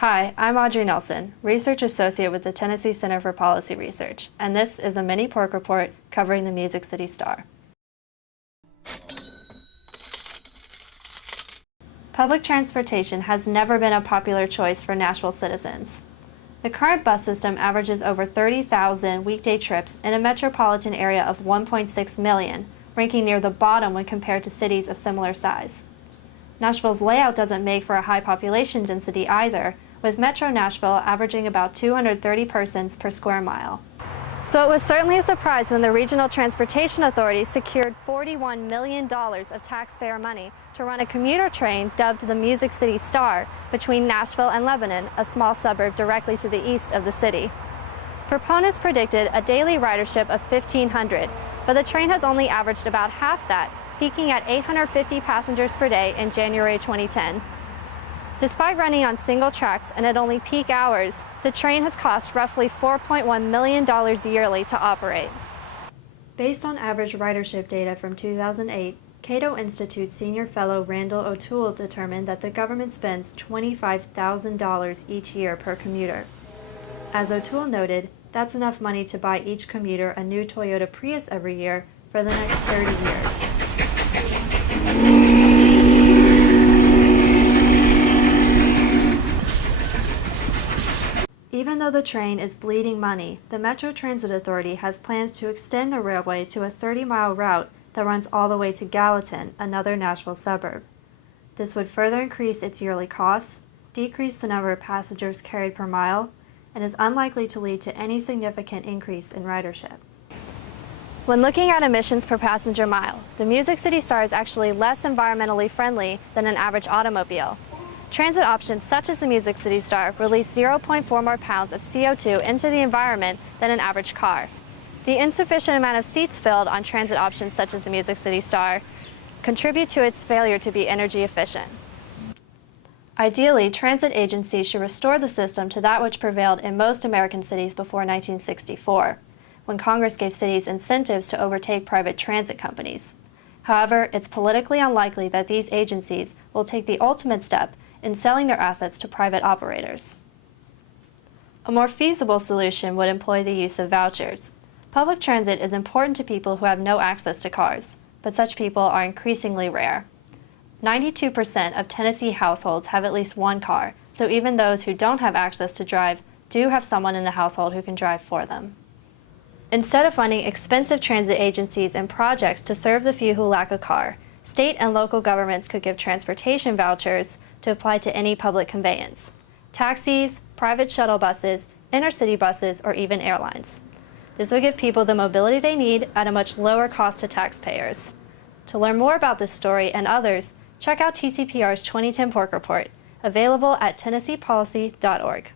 Hi, I'm Audrey Nelson, Research Associate with the Tennessee Center for Policy Research, and this is a mini pork report covering the Music City Star. Public transportation has never been a popular choice for Nashville citizens. The current bus system averages over 30,000 weekday trips in a metropolitan area of 1.6 million, ranking near the bottom when compared to cities of similar size. Nashville's layout doesn't make for a high population density either, with Metro Nashville averaging about 230 persons per square mile. So it was certainly a surprise when the Regional Transportation Authority secured $41 million of taxpayer money to run a commuter train dubbed the Music City Star between Nashville and Lebanon, a small suburb directly to the east of the city. Proponents predicted a daily ridership of 1,500, but the train has only averaged about half that, peaking at 850 passengers per day in January 2010. Despite running on single tracks and at only peak hours, the train has cost roughly $4.1 million yearly to operate. Based on average ridership data from 2008, Cato Institute senior fellow Randall O'Toole determined that the government spends $25,000 each year per commuter. As O'Toole noted, that's enough money to buy each commuter a new Toyota Prius every year for the next 30 years. Even though the train is bleeding money, the Metro Transit Authority has plans to extend the railway to a 30-mile route that runs all the way to Gallatin, another Nashville suburb. This would further increase its yearly costs, decrease the number of passengers carried per mile, and is unlikely to lead to any significant increase in ridership. When looking at emissions per passenger mile, the Music City Star is actually less environmentally friendly than an average automobile. Transit options such as the Music City Star release 0.4 more pounds of CO2 into the environment than an average car. The insufficient amount of seats filled on transit options such as the Music City Star contribute to its failure to be energy efficient. Ideally, transit agencies should restore the system to that which prevailed in most American cities before 1964, when Congress gave cities incentives to overtake private transit companies. However, it's politically unlikely that these agencies will take the ultimate step in selling their assets to private operators. A more feasible solution would employ the use of vouchers. Public transit is important to people who have no access to cars, but such people are increasingly rare. 92% of Tennessee households have at least one car, so even those who don't have access to drive do have someone in the household who can drive for them. Instead of funding expensive transit agencies and projects to serve the few who lack a car, state and local governments could give transportation vouchers to apply to any public conveyance: taxis, private shuttle buses, intercity buses, or even airlines. This would give people the mobility they need at a much lower cost to taxpayers. To learn more about this story and others, check out TCPR's 2010 Pork Report, available at tennesseepolicy.org.